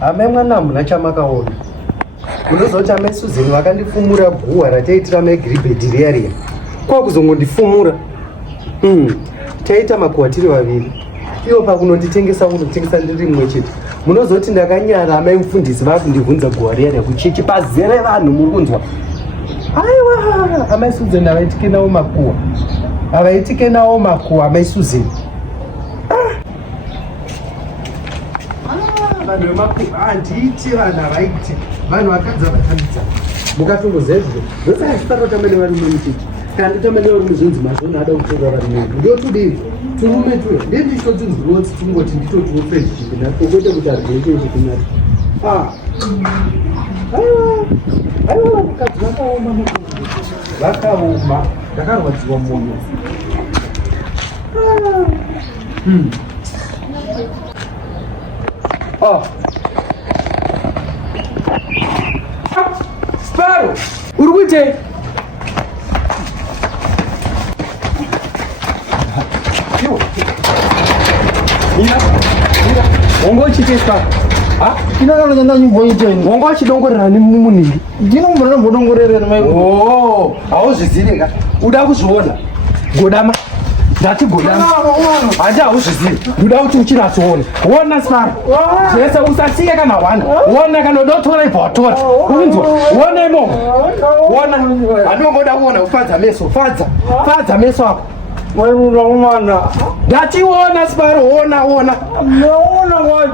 Amai mwana muna chamakaona. Unozoti amai Suzeni vakandifumura guwa rataitira magribhedhi riya riya. Kwakuzongondifumura. Taita makwatiri vaviri. Iwo pakunonditengesa unotengesa ndiri mwe chete. Munozoti ndakanyara amai mufundisi vakundibvunza guwa riya riya kuchechi pazere vanhu mukunzwa. Aiwa, amai Suzeni avaitike nawo makuwa. Avaitike nawo makuwa amai Suzeni. Vanhu vemakuwa handiti vanhu avaiti. Vanhu vakadza vatambidza. Mukatongozezvo. Zvose hazvitarota mene vari muchechi. Kandi tamene vari muzvinzi mazvoni hada kutora vari mene. Ndotudii. Turume tuyo. Ndendishotsinzwiwo tungoti nditotiwo friendship nato kwete kuti arikuite kunati. Aiwa vakadzi vakaoma makuwa. Vakaoma. Ndakarwadziwa mwoyo. Sparrow! Urugute! Mira! Wongochite Sparrow. Inoona nyanda nyimboite. Wongachidongorera nemumuni. Ndinombona mbodongorera mai. Hauzvizivi ka. Uda kuzviona. Godama. Ndati godama. Haja hauzvizivi. Uda kuti uchinatsoona. Wona Sparrow. Zvese usasiye kana wana. Wona kana udotora ibhotora. Unzwa. Wona imo. Wona. Andongoda kuona ufadza meso. Fadza meso ako. Wewe unamwana. Ndati wona Sparrow. Wona. Unaona